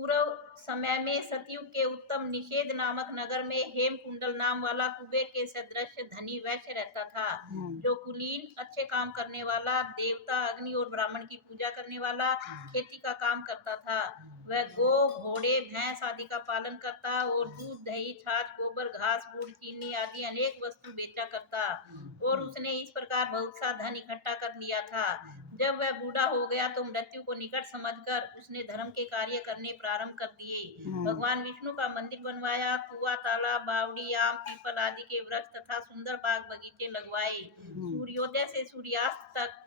पूर्व समय में सतयुग के उत्तम निषेध नामक नगर में हेमकुंडल नाम वाला कुबेर के सदृश धनी वैश्य रहता था, जो कुलीन, अच्छे काम करने वाला, देवता अग्नि और ब्राह्मण की पूजा करने वाला, खेती का काम करता था। वह गो, घोड़े, भैंस आदि का पालन करता और दूध, दही, छाछ, गोबर, घास, गुड़, चीनी आदि अनेक वस्तु बेचा करता और उसने इस प्रकार बहुत सा धन इकट्ठा कर लिया था। जब वह बूढ़ा हो गया तो मृत्यु को निकट समझकर उसने धर्म के कार्य करने प्रारंभ कर दिए। भगवान विष्णु का मंदिर बनवाया, कुआं, तालाब, बावड़ी, आम, पीपल आदि के वृक्ष तथा सुंदर बाग बगीचे लगवाए। सूर्योदय से सूर्यास्त तक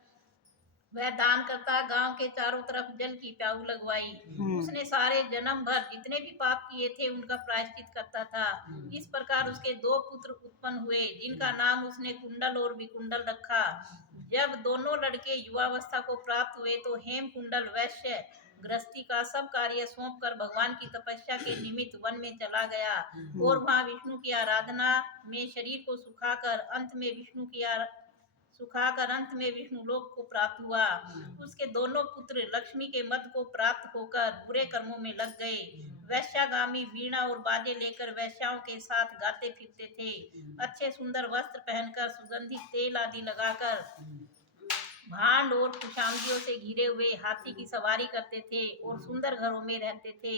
वह दान करता, गांव के चारों तरफ जल की प्याऊ लगवाई। उसने सारे जन्म भर जितने भी पाप किए थे उनका प्रायश्चित करता था। इस प्रकार उसके दो पुत्र उत्पन्न हुए, जिनका नाम उसने कुंडल और विकुंडल रखा। जब दोनों लड़के युवावस्था को प्राप्त हुए तो हेम कुंडल वैश्य गृहस्थी का सब कार्य सौंप कर भगवान की तपस्या के निमित्त वन में चला गया और वहां विष्णु की आराधना में शरीर को सुखाकर अंत में विष्णु लोक को प्राप्त हुआ। उसके दोनों पुत्र लक्ष्मी के मद को प्राप्त होकर बुरे कर्मों में लग गए। वैश्यागामी वीणा और बाजे लेकर वैश्याओं के साथ गाते फिरते थे। अच्छे सुंदर वस्त्र पहनकर, सुगंधित तेल आदि लगाकर, भांड और खुशामदियों से घिरे हुए हाथी की सवारी करते थे और सुंदर घरों में रहते थे।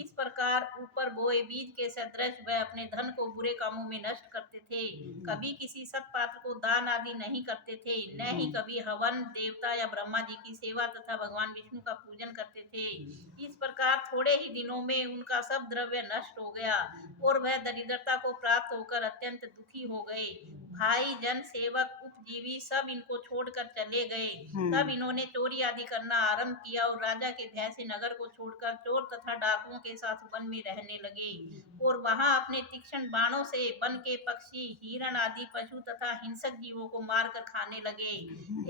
इस प्रकार ऊपर बोए बीज के सदृश वह अपने धन को बुरे कामों में नष्ट करते थे। कभी किसी सत्पात्र को दान आदि नहीं करते थे, न ही कभी हवन, देवता या ब्रह्मा जी की सेवा तथा भगवान विष्णु का पूजन करते थे। इस प्रकार थोड़े ही दिनों में उनका सब द्रव्य नष्ट हो गया और वह दरिद्रता को प्राप्त होकर अत्यंत दुखी हो गए। भाई, जन, सेवक, उपजीवी सब इनको छोड़कर चले गए। तब इन्होंने चोरी आदि करना आरंभ किया और राजा के भय से नगर को छोड़कर चोर तथा डाकुओं के साथ वन में रहने लगे और वहां अपने तीक्ष्ण बाणों से वन के पक्षी, हिरण आदि पशु तथा हिंसक जीवों को मारकर खाने लगे।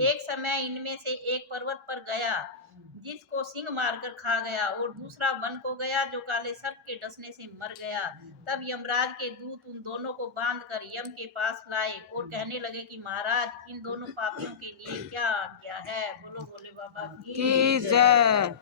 एक समय इनमें से एक पर्वत पर गया जिसको सिंह मारकर खा गया और दूसरा वन को गया जो काले सर्प के डसने से मर गया। तब यमराज के दूत उन दोनों को बांधकर यम के पास लाए और कहने लगे कि महाराज, इन दोनों पापियों के लिए क्या आज्ञा है। बोलो भोले बाबा की जय।